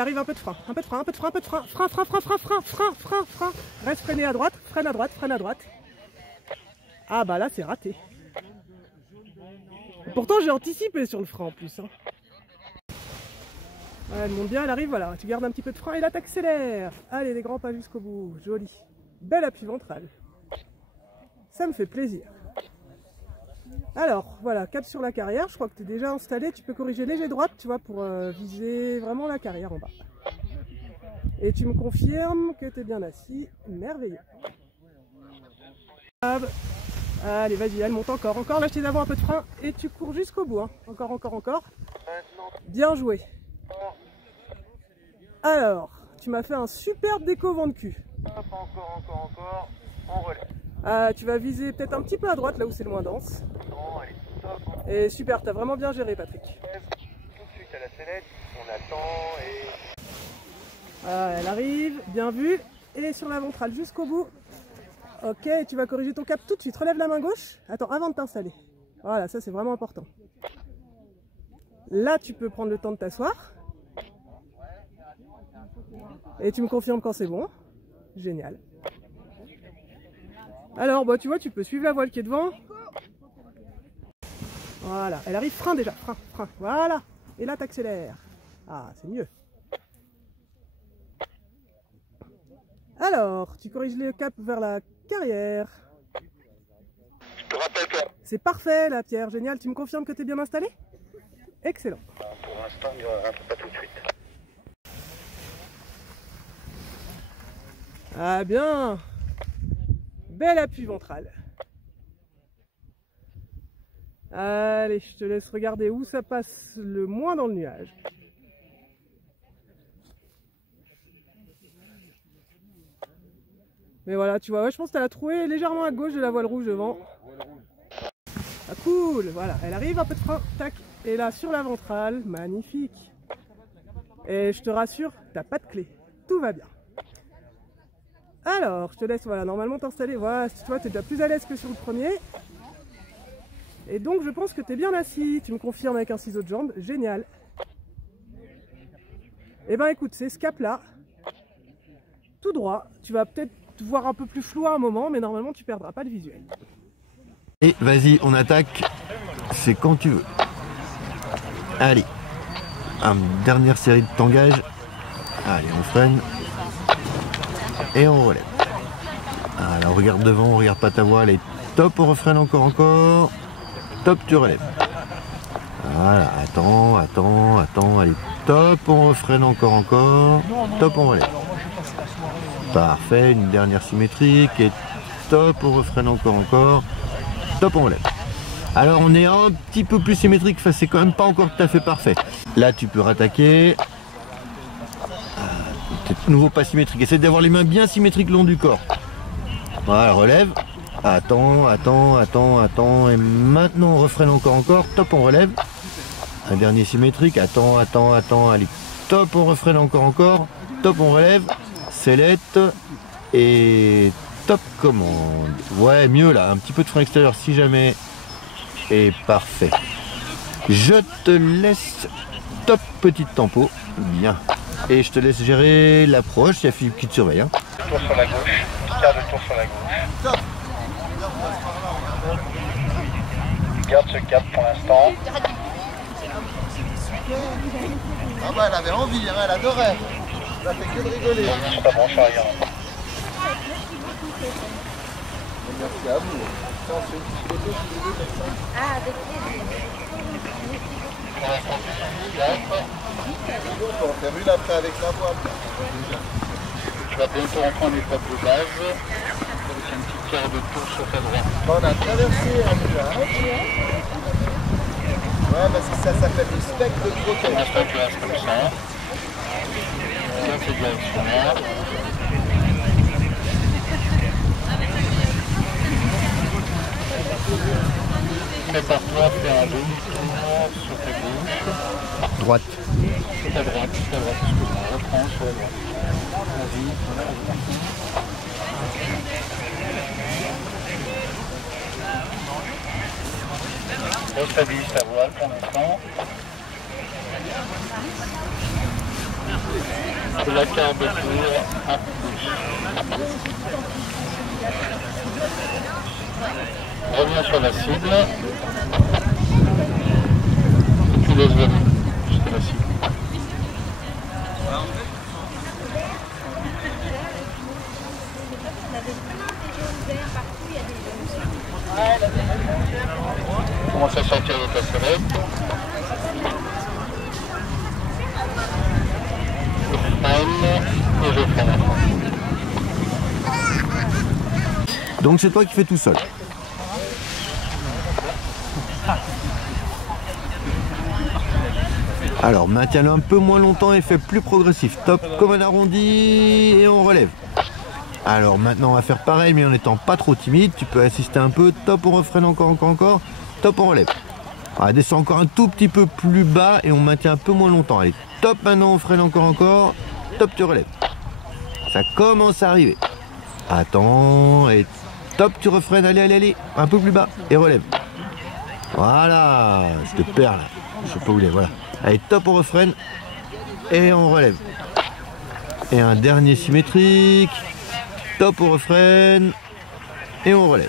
elle arrive, un peu de frein, un peu de frein, un peu de frein, un peu de frein, frein, frein, frein, frein, frein, frein, frein, frein. Reste freiné à droite, freine à droite, freine à droite. Ah bah là c'est raté. Pourtant j'ai anticipé sur le frein en plus. Hein. Ouais, elle monte bien, elle arrive, voilà. Tu gardes un petit peu de frein et là t'accélères. Allez les grands pas jusqu'au bout, joli. Bel appui ventral. Ça me fait plaisir. Alors voilà, cap sur la carrière, je crois que tu es déjà installé. Tu peux corriger léger droite, tu vois, pour viser vraiment la carrière en bas. Et tu me confirmes que tu es bien assis. Merveilleux. Allez, vas-y, elle monte encore. Encore, lâche tes avant un peu de frein et tu cours jusqu'au bout. Hein. Encore, encore, encore. Bien joué. Alors, tu m'as fait un superbe déco vent de cul. Encore. On relève. Tu vas viser peut-être un petit peu à droite, là où c'est le moins dense. Et super, t'as vraiment bien géré, Patrick. Tout de suite à la sellette, on attend et... Elle arrive, bien vu. Et sur la ventrale jusqu'au bout. Ok, tu vas corriger ton cap tout de suite. Relève la main gauche. Attends, avant de t'installer. Voilà, ça c'est vraiment important. Là, tu peux prendre le temps de t'asseoir. Et tu me confirmes quand c'est bon. Génial. Alors, bah, tu vois, tu peux suivre la voile qui est devant. Voilà, elle arrive, frein déjà, frein, frein. Voilà. Et là, t'accélères. Ah, c'est mieux. Alors, tu corriges le cap vers la carrière. Je te rappelle que... C'est parfait là, Pierre, génial. Tu me confirmes que tu es bien installé? Excellent. Pour l'instant, il ne rentre pas tout de suite. Ah bien. Bel appui ventral. Allez, je te laisse regarder où ça passe le moins dans le nuage. Mais voilà, tu vois, ouais, je pense que tu as la trouée légèrement à gauche de la voile rouge devant. Ah, cool, voilà, elle arrive, un peu de frein, tac. Et là, sur la ventrale, magnifique. Et je te rassure, t'as pas de clé, tout va bien. Alors, je te laisse, voilà, normalement t'installer, voilà, tu vois, t'es déjà plus à l'aise que sur le premier. Et donc, je pense que t'es bien assis, tu me confirmes avec un ciseau de jambe, génial. Et ben écoute, c'est ce cap-là, tout droit, tu vas peut-être voir un peu plus flou à un moment, mais normalement tu perdras pas le visuel. Et vas-y, on attaque, c'est quand tu veux. Allez, une dernière série de tangages. Allez, on freine. Et on relève. Alors, on regarde devant, on regarde pas ta voile. Et top, on refreine encore. Top, tu relèves. Voilà, attends. Allez, top, on refreine encore. Top, on relève. Parfait, une dernière symétrique. Et top, on refreine encore. Top, on relève. Alors, on est un petit peu plus symétrique. Enfin, c'est quand même pas encore tout à fait parfait. Là, tu peux rattaquer. Peut-être nouveau pas symétrique. Essaye d'avoir les mains bien symétriques le long du corps. Voilà, relève. Attends. Et maintenant, on refreine encore. Top, on relève. Un dernier symétrique. Attends. Allez, top, on refreine encore. Top, on relève. Sellette. Et top, commande. Ouais, mieux là. Un petit peu de frein extérieur si jamais. Et parfait. Je te laisse. Top, petite tempo. Bien. Et je te laisse gérer l'approche. Il y a Philippe qui te surveille. Hein. Tour sur la gauche. Quart de tour sur la gauche. Garde ce cap pour l'instant. Ah bah elle avait envie, hein, elle adorait. Ça fait que de rigoler. Sur ta branche arrière. Merci à vous. Ça, on fait une petite photo si vous voulez comme ça. Ah, avec plaisir. Pour l'instant, tu es On peut en faire une après avec la voile. Tu vas bientôt rentrer en épreuve de base. Avec un petit quart de tour sur ta droite. On a traversé un nuage. Ouais, parce que ça s'appelle le spectre de Pour croquet. l'instant, tu restes comme ça. Ça, c'est directionnaire. Prépare-toi, fais un demi-tour sur ta gauche. Droite. Sur ta droite, excuse-moi. Reprends sur la droite. Vas-y. Restabilise ta voile pour l'instant. de la carte de tour à gauche. Reviens sur la cible. Tu laisses venir jusqu'à la cible. Commence à sortir de ta sellette. Et je freine. Donc c'est toi qui fais tout seul. Alors maintiens-le un peu moins longtemps et fais plus progressif. Top comme un arrondi et on relève. Alors maintenant on va faire pareil mais en étant pas trop timide. Tu peux assister un peu. Top, on refreine encore. Top, on relève. On va descendre encore un tout petit peu plus bas et on maintient un peu moins longtemps. Allez, top, maintenant on freine encore. Top, tu relèves. Ça commence à arriver. Attends et top, tu refreines. Allez. Un peu plus bas et relève. Voilà, je te perds là. Je sais pas où il est, voilà. Allez, top, on refreine et on relève. Et un dernier symétrique. Top, on refreine et on relève.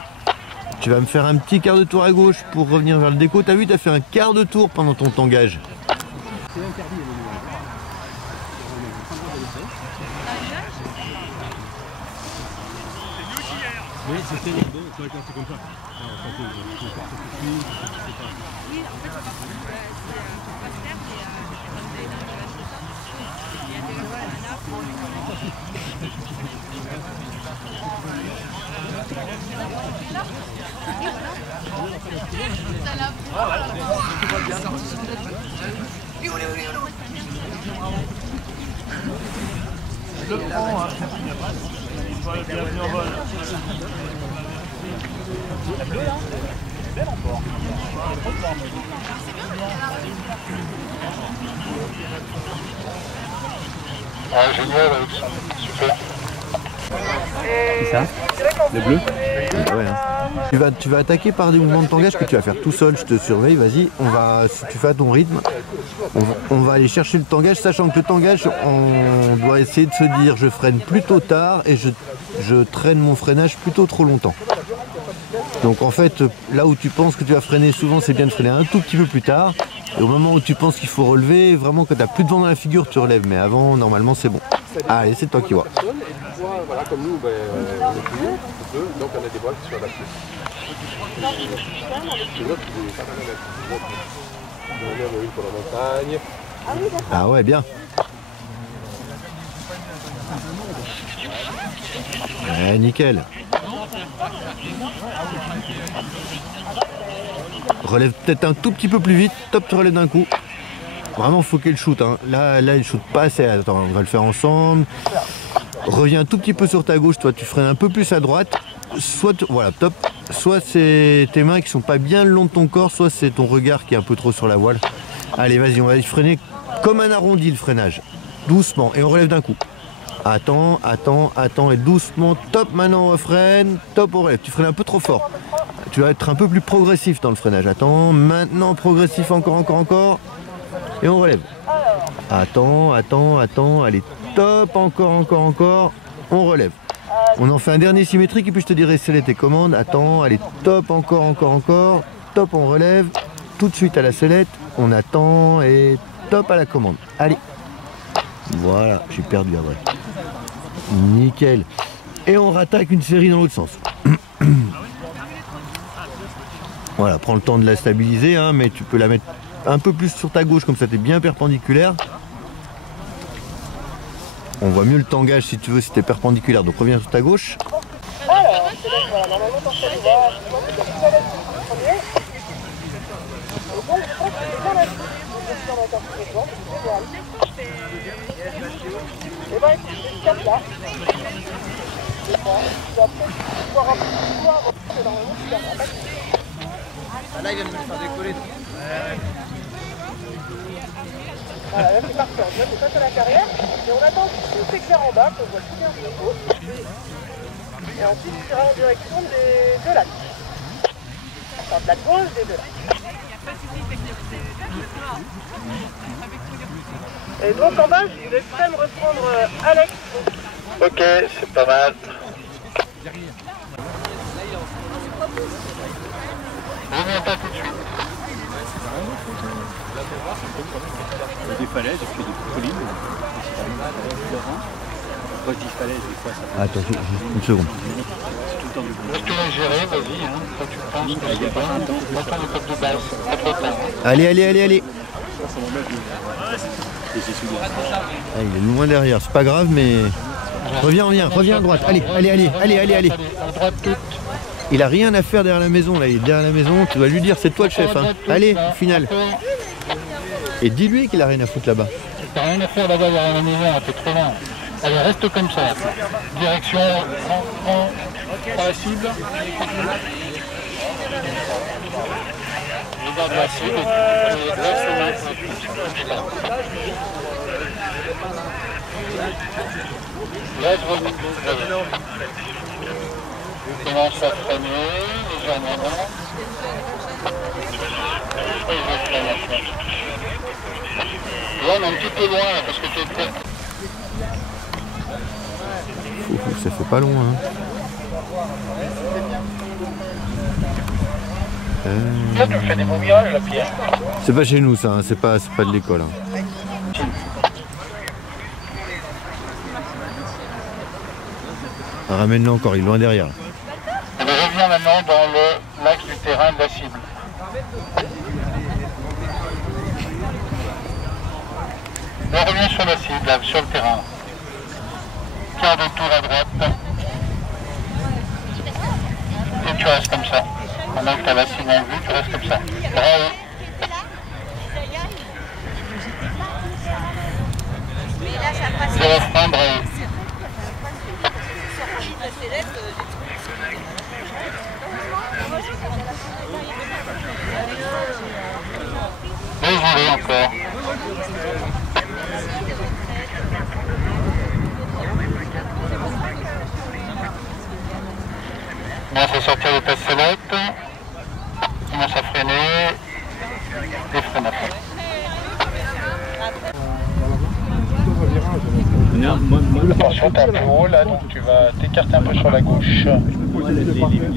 Tu vas me faire un petit quart de tour à gauche pour revenir vers le déco. T'as vu, t'as fait un quart de tour pendant ton tangage. Oui, c'était le dos, c'est comme ça. Je le prends, bienvenue en vol. La bleue là, belle encore. Ah, génial, super. C'est ça? Le bleu? Ouais, hein. Tu vas attaquer par des mouvements de tangage que tu vas faire tout seul, je te surveille, vas-y, si tu fais à ton rythme, on va aller chercher le tangage, sachant que le tangage, on doit essayer de se dire je freine plutôt tard et je traîne mon freinage plutôt trop longtemps. Donc en fait, là où tu penses que tu vas freiner souvent, c'est bien de freiner un tout petit peu plus tard. Et au moment où tu penses qu'il faut relever, vraiment quand tu n'as plus de vent dans la figure, tu relèves. Mais avant, normalement, c'est bon. Allez, c'est toi qui vois. Voilà, comme nous, on est plus, donc on a des voiles qui sont adaptées. C'est l'autre qui est pas mal adapté. On a une pour la montagne. Ah ouais, bien. Ouais, nickel. Relève peut-être un tout petit peu plus vite. Top, tu relèves d'un coup. Vraiment, faut qu'elle shoot. Hein. Là, il shoot pas assez. Attends, on va le faire ensemble. Reviens un tout petit peu sur ta gauche. Toi, tu freines un peu plus à droite. Soit, voilà, top. Soit c'est tes mains qui sont pas bien le long de ton corps, soit c'est ton regard qui est un peu trop sur la voile. Allez, vas-y, on va y freiner comme un arrondi le freinage. Doucement. Et on relève d'un coup. Attends, et doucement. Top, maintenant on freine. Top, on relève. Tu freines un peu trop fort. Tu vas être un peu plus progressif dans le freinage. Attends, maintenant progressif encore. Et on relève. Attends. Allez, top, encore. On relève. On en fait un dernier symétrique et puis je te dirai sceller tes commandes. Attends, allez, top, encore. Top, on relève. Tout de suite à la sellette. On attend et top à la commande. Allez. Voilà, j'ai perdu à vrai. Nickel. Et on rattaque une série dans l'autre sens. Voilà, prends le temps de la stabiliser, hein, mais tu peux la mettre un peu plus sur ta gauche, comme ça t'es bien perpendiculaire. On voit mieux le tangage si tu veux, si t'es perpendiculaire, donc reviens sur ta gauche. Alors, c'est donc, voilà, normalement, quand je fais le voir, je vois que c'est plus à l'aise que le premier. Et donc, je pense que c'est bien la suite. Je suis en encore plus de gens, c'est génial. Et ben, écoute, c'est ce cap-là. Je pense que tu vas peut-être pouvoir un peu plus voir, mais normalement, tu vas attaquer. Ah, là, il vient de me faire décoller. Voilà, là c'est parfait, on voit que c'est pas la carrière, et on attend que tout s'éclaire en bas, qu'on voit tout bien ce qu'il faut. Et ensuite tu iras en direction des deux lacs. Enfin, de la gauche des deux lacs. Et donc en bas, je laisse quand même reprendre Alex. Ok, c'est pas mal. Reviens pas tout de suite. Il y a des falaises et puis des collines. Quand je dis falaise, des fois ça Attends, juste une seconde. tout le temps de Si tu veux gérer, vas-y, hein. Quand tu penses que c'est bon, attends le code de base, pas trop tard. Allez, allez, allez, allez. et c'est celui-là. Ah, il est loin derrière, c'est pas grave, mais... Reviens, reviens, reviens à droite. Allez, allez, allez, allez, allez, allez. À droite toute. Il a rien à faire derrière la maison, là. Il est derrière la maison. Tu dois lui dire, c'est toi le chef, hein. Allez, final. Et dis-lui qu'il a rien à foutre là-bas. T'as rien à faire là-bas derrière la maison, t'es trop loin. Allez, reste comme ça. Direction, prends la cible. Regarde la cible et exactement. Là, je reviens. Je commence à freiner légèrement. Et je freine à fond. Là, on est un petit peu loin là, parce que tu es prêt. Ça fait pas long, hein. Là, tu me fais des beaux mirages, la Pierre. C'est pas chez nous, ça, hein. C'est pas de l'école, hein. Ramène-le encore, il est loin derrière. On revient maintenant dans le l'axe du terrain de la cible. On revient sur la cible, là, sur le terrain. Quart de tour à droite. Et tu restes comme ça. Pendant que tu as la cible en vue, tu restes comme ça. Bravo. Zéro frein, bravo. Désolé encore. Commence à sortir de ta sellette. Commence à freiner. Et freine à fond. Attention, t'es un peu haut là, donc tu vas t'écarter un peu sur la gauche.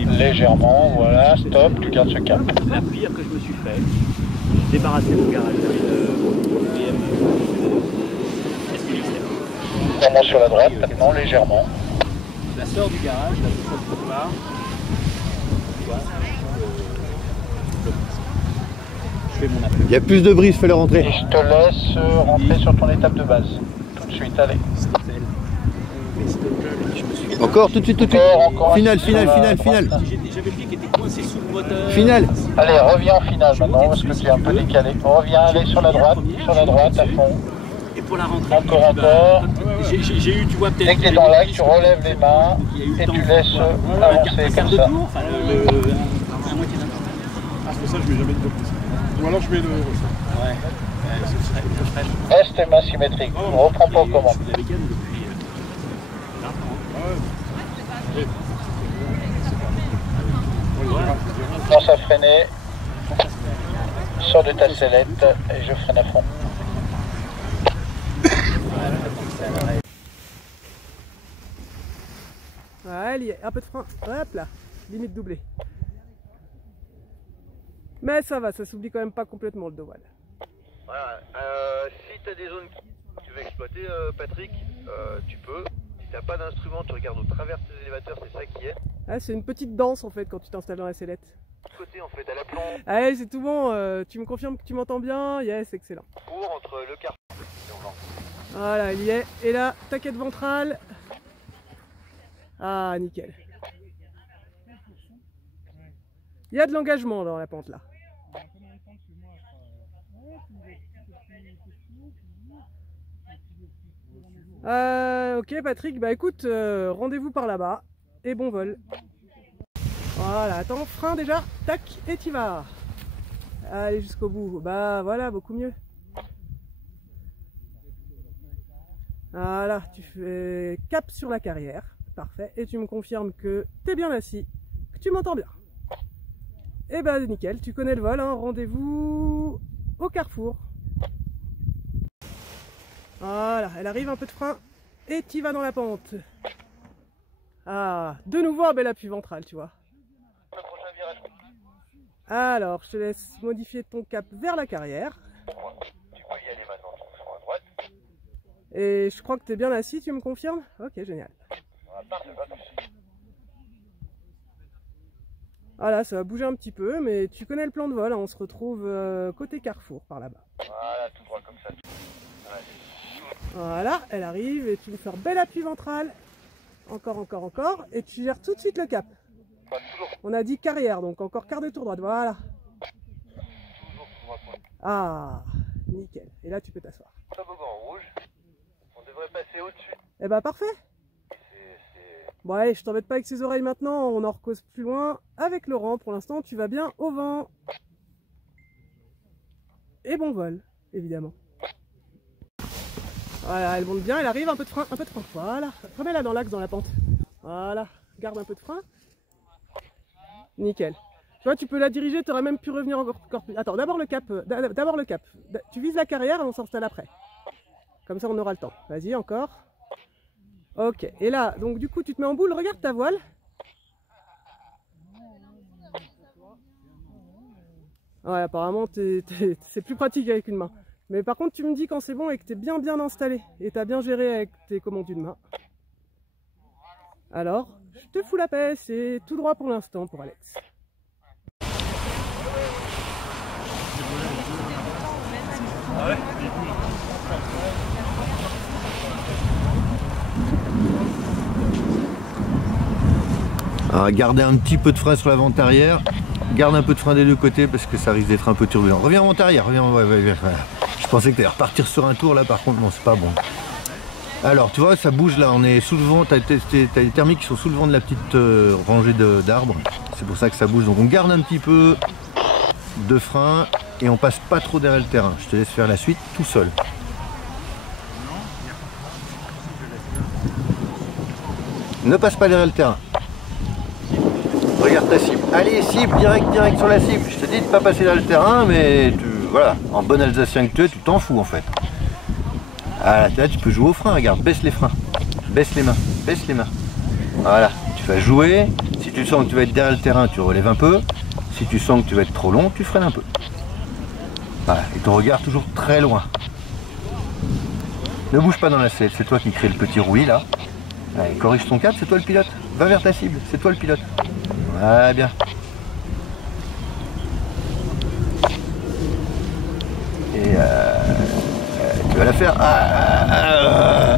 Légèrement, voilà, stop, tu gardes ce cap. La pire que je me suis fait, j'ai débarrassé mon garage avec le BM. On commence sur la droite maintenant, légèrement. La sort du garage, la toute part. Tu vois, je fais mon appel. Il y a plus de brise, fais-le Et rentrer. je te laisse rentrer sur ton étape de base. Tout de suite, allez. Encore, tout de suite, tout de suite. Encore Final, un petit final, sur la final, droite, final. là. J'avais le pied qui était coincé sous le moteur. Final. Allez, reviens en finale maintenant, parce que tu es un peu décalé. Reviens, allez sur la droite à fond. Et pour la rentrée, Encore. j'ai eu, tu vois, peut-être. Dès que tu es dans l'axe, tu relèves les mains et tu laisses avancer comme ça. Enfin, la moitié d'un tour. Ah, c'est pour ça que je mets jamais de plus. Ou alors je mets le. Ouais. Je ferai. Reste tes mains symétriques, ne reprends pas aux commandes. Je suis avec elle depuis 20 ans. Commence à freiner. Sors de ta sellette et je freine à fond. Allez, un peu de frein. Hop là, limite doublé. Mais ça va, ça s'oublie quand même pas complètement le Dovale. Voilà, si tu as des zones que tu veux exploiter, Patrick, tu peux. Si tu n'as pas d'instrument, tu regardes au travers de tes élévateurs, c'est ça qui est. Ah, c'est une petite danse en fait quand tu t'installes dans la sellette. De côté, en fait, à la plomb, Allez, c'est tout bon, tu me confirmes que tu m'entends bien? Yes, excellent. pour entre le carrefour. Voilà, il y est. Et là, taquette ventrale. Ah, nickel. Il y a de l'engagement dans la pente là. Ok Patrick, bah écoute, rendez-vous par là-bas et bon vol. Voilà, attends, frein déjà, tac, et t'y vas. Allez jusqu'au bout, bah voilà, beaucoup mieux. Voilà, tu fais cap sur la carrière, parfait, et tu me confirmes que t'es bien assis, que tu m'entends bien. Et bah nickel, tu connais le vol, hein, rendez-vous au carrefour. Voilà, elle arrive, un peu de frein. Et tu vas dans la pente. Ah, de nouveau un bel appui ventral, tu vois. Le prochain virage. Alors, je te laisse modifier ton cap vers la carrière. Tu peux y aller maintenant, sur à droite. Et je crois que tu es bien assis, tu me confirmes? Ok, génial. Voilà, ça va bouger un petit peu, mais tu connais le plan de vol, hein, on se retrouve côté Carrefour, par là-bas. Voilà, tout droit comme ça. Voilà, elle arrive et tu me fais un bel appui ventral. Encore, encore, encore. Et tu gères tout de suite le cap. On a dit carrière, donc encore quart de tour droite, voilà. Ah, nickel. Et là, tu peux t'asseoir. Toboggan rouge. On devrait passer au-dessus. Eh ben, parfait. Bon, allez, je t'embête pas avec ses oreilles maintenant, on en recose plus loin avec Laurent. Pour l'instant, tu vas bien au vent. Et bon vol, évidemment. Voilà, elle monte bien, elle arrive, un peu de frein, un peu de frein. Voilà, remets-la dans l'axe, dans la pente. Voilà, garde un peu de frein. Nickel. Tu vois, tu peux la diriger, tu aurais même pu revenir encore plus. Attends, d'abord le cap. D'abord le cap. Tu vises la carrière et on s'installe après. Comme ça, on aura le temps. Vas-y, encore. Ok, et là, donc du coup, tu te mets en boule, regarde ta voile. Ouais, apparemment, c'est plus pratique avec une main. Mais par contre, tu me dis quand c'est bon et que tu es bien installé. Et tu as bien géré avec tes commandes d'une main. Alors, je te fous la paix, c'est tout droit pour l'instant pour Alex. Alors, gardez un petit peu de frein sur l'avant arrière. Garde un peu de frein des deux côtés parce que ça risque d'être un peu turbulent. Reviens en arrière, reviens. Ouais. Je pensais que tu allais repartir sur un tour là, par contre, non, c'est pas bon. Alors, tu vois, ça bouge là, on est sous le vent. Tu as les thermiques qui sont sous le vent de la petite rangée d'arbres. C'est pour ça que ça bouge. Donc, on garde un petit peu de frein et on passe pas trop derrière le terrain. Je te laisse faire la suite tout seul. Ne passe pas derrière le terrain. Regarde ta cible. Allez, cible, direct sur la cible. Je te dis de ne pas passer dans le terrain, mais voilà, en bon alsacien que tu es, tu t'en fous en fait. Ah, là, tu peux jouer au frein, regarde, baisse les freins. Baisse les mains. Voilà, tu vas jouer. Si tu sens que tu vas être derrière le terrain, tu relèves un peu. Si tu sens que tu vas être trop long, tu freines un peu. Voilà, et ton regard toujours très loin. Ne bouge pas dans la selle, c'est toi qui crée le petit roulis là. Allez, corrige ton cap, c'est toi le pilote. Va vers ta cible, c'est toi le pilote. Voilà, bien. Et tu vas la faire.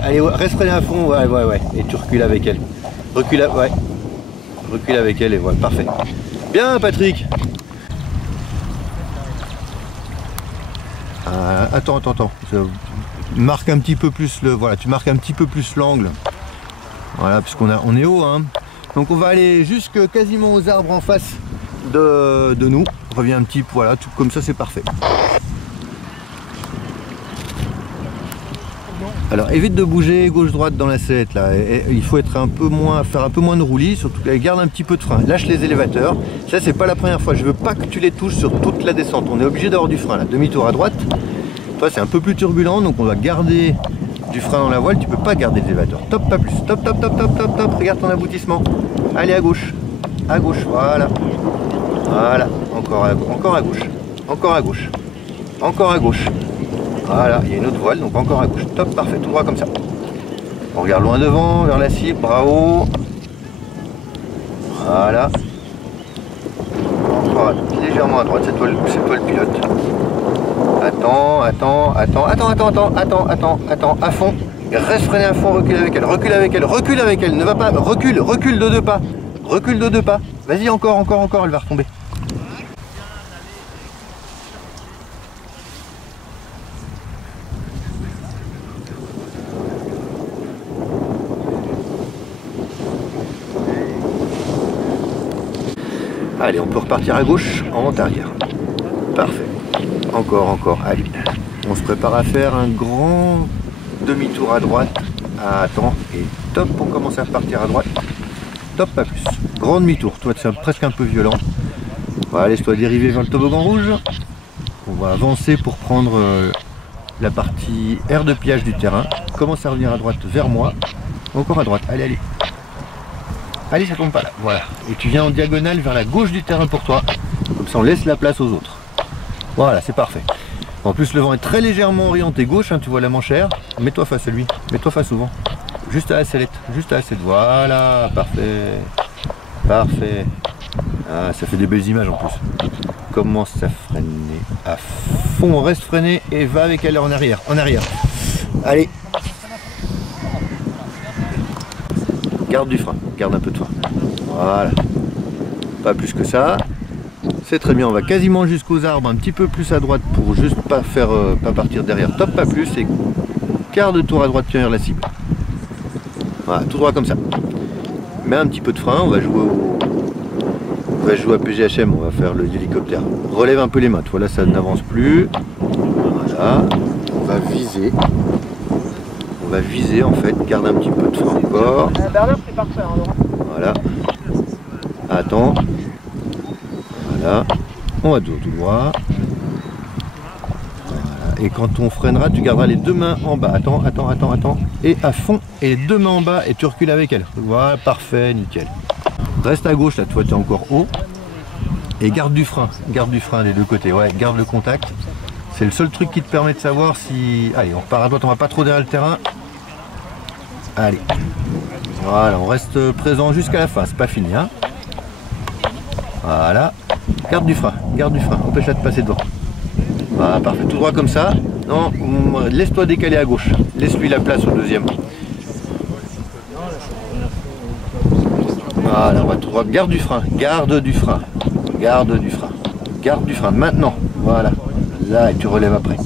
Allez, reste freiné à fond, ouais. Et tu recules avec elle. Recule avec elle et voilà, parfait. Bien, Patrick. Attends. Marque un petit peu plus le. Voilà, tu marques un petit peu plus l'angle. Voilà, puisqu'on est haut, hein. Donc on va aller jusque quasiment aux arbres en face de nous. Reviens un petit peu, voilà, tout comme ça c'est parfait. Alors évite de bouger gauche-droite dans la sellette là. Et il faut être faire un peu moins de roulis, surtout garde un petit peu de frein. Lâche les élévateurs. Ça c'est pas la première fois. Je veux pas que tu les touches sur toute la descente. On est obligé d'avoir du frein là. Demi-tour à droite. Toi c'est un peu plus turbulent, donc on va garder du frein dans la voile, tu peux pas garder les élévateurs. Top, pas plus. Top. Regarde ton aboutissement. Allez à gauche, voilà. Encore à gauche. Voilà, il y a une autre voile, donc encore à gauche. Top, parfait, tout droit comme ça. On regarde loin devant, vers la cible, bravo. Voilà. Encore légèrement à droite, c'est toi le pilote. Attends, à fond. Reste freiné à fond, recule avec elle. Ne va pas, recule de 2 pas. Vas-y, encore, elle va retomber. Allez, on peut repartir à gauche, en vent arrière. Parfait. Encore, allez. On se prépare à faire un grand demi-tour à droite. Attends, et top pour commencer à repartir à droite. Top, pas plus. Grand demi-tour, toi c'est presque un peu violent. Voilà, laisse-toi dériver vers le toboggan rouge. On va avancer pour prendre la partie aire de pliage du terrain. Commence à revenir à droite vers moi. Encore à droite. Allez, allez. Allez, ça tombe pas là. Voilà. Et tu viens en diagonale vers la gauche du terrain pour toi. Comme ça, on laisse la place aux autres. Voilà, c'est parfait. En plus, le vent est très légèrement orienté gauche. Hein, tu vois la manchère. Mets-toi face à lui. Mets-toi face au vent. Juste à la sellette. Juste à la sellette. Voilà. Parfait. Parfait. Ah, ça fait des belles images en plus. Commence à freiner à fond. On reste freiné et va avec elle en arrière. En arrière. Allez. Garde du frein. Garde un peu de frein. Voilà. Pas plus que ça. C'est très bien. On va quasiment jusqu'aux arbres. Un petit peu plus à droite pour juste pas faire pas partir derrière. Top, pas plus. Et quart de tour à droite vers la cible. Voilà. Tout droit comme ça. Mets un petit peu de frein. On va jouer à PGHM, on va faire l'hélicoptère. Relève un peu les mains, tu vois là ça n'avance plus. Voilà, on va viser. On va viser en fait, garde un petit peu de frein encore. Bernard c'est parfait. Voilà. Attends. Voilà. On va tout droit. Voilà. Et quand on freinera, tu garderas les deux mains en bas. Attends. Et à fond, et les deux mains en bas et tu recules avec elle. Voilà, parfait, nickel. Reste à gauche, là, toi tu es encore haut. Et garde du frein des deux côtés. Ouais, garde le contact. C'est le seul truc qui te permet de savoir si... Allez, on repart à droite, on va pas trop derrière le terrain. Allez. Voilà, on reste présent jusqu'à la fin, c'est pas fini. Hein. Voilà. Garde du frein. Empêche-la de passer devant. Voilà, parfait. Tout droit comme ça. Non, laisse-toi décaler à gauche. Laisse-lui la place au deuxième. Voilà, on va tout droit. Garde du frein. Maintenant. Voilà. Là, et tu relèves après.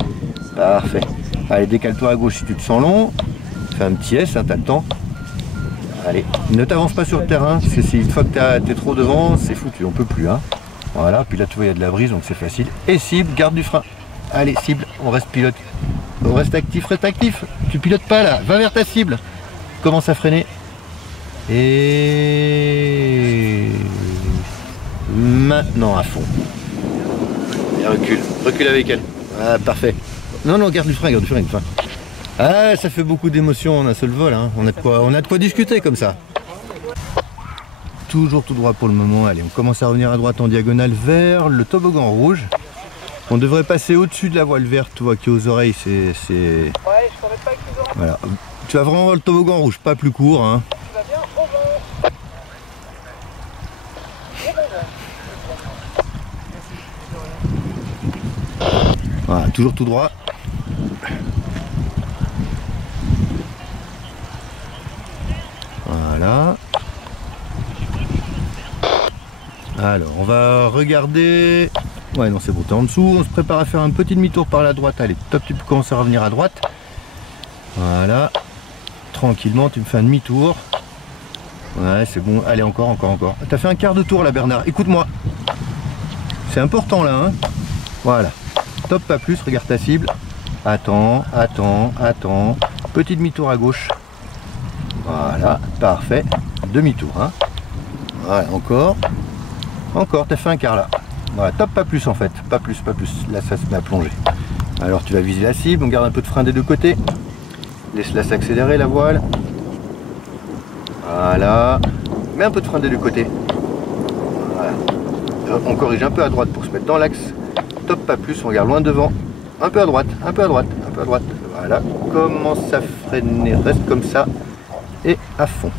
Parfait. Allez, décale-toi à gauche si tu te sens long. Fais un petit S, hein, t'as le temps. Allez, ne t'avance pas sur le terrain, parce que si une fois que t'es trop devant, c'est foutu, on peut plus. Hein. Voilà, puis là, tu vois, il y a de la brise, donc c'est facile. Et cible, garde du frein. Allez, cible, on reste pilote. On reste actif. Tu pilotes pas là, va vers ta cible. Commence à freiner. Et maintenant à fond. Et recule avec elle. Ah, parfait. Non, garde du frein. Ah, ça fait beaucoup d'émotions en un seul vol. Hein. On a de quoi discuter comme ça. Toujours tout droit pour le moment. Allez, on commence à revenir à droite en diagonale vers le toboggan rouge. On devrait passer au-dessus de la voile verte, tu vois, qui est aux oreilles. Ouais, je ne pas avec les oreilles. Voilà. Tu vas vraiment le toboggan rouge, pas plus court. Hein. Voilà, toujours tout droit. Voilà. Alors, on va regarder... Ouais, non, c'est bon, t'es en dessous. On se prépare à faire un petit demi-tour par la droite. Allez, top, tu peux commencer à revenir à droite. Voilà. Tranquillement, tu me fais un demi-tour. Ouais, c'est bon. Allez, encore. T'as fait un quart de tour là, Bernard. Écoute-moi. C'est important là, hein. Voilà. Top, pas plus. Regarde ta cible. Attends. Petit demi-tour à gauche. Voilà. Parfait. Demi-tour, hein. Voilà, encore. T'as fait un quart là. Voilà, top, pas plus en fait. Pas plus. Là, ça se met à plonger. Alors, tu vas viser la cible. On garde un peu de frein des deux côtés. Laisse-la s'accélérer la voile. Voilà. Mets un peu de frein des deux côtés. Voilà. On corrige un peu à droite pour se mettre dans l'axe. Top, pas plus. On regarde loin devant. Un peu à droite. Voilà. Commence à freiner. Reste comme ça. Et à fond.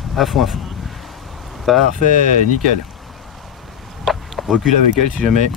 Parfait. Nickel. Recule avec elle si jamais.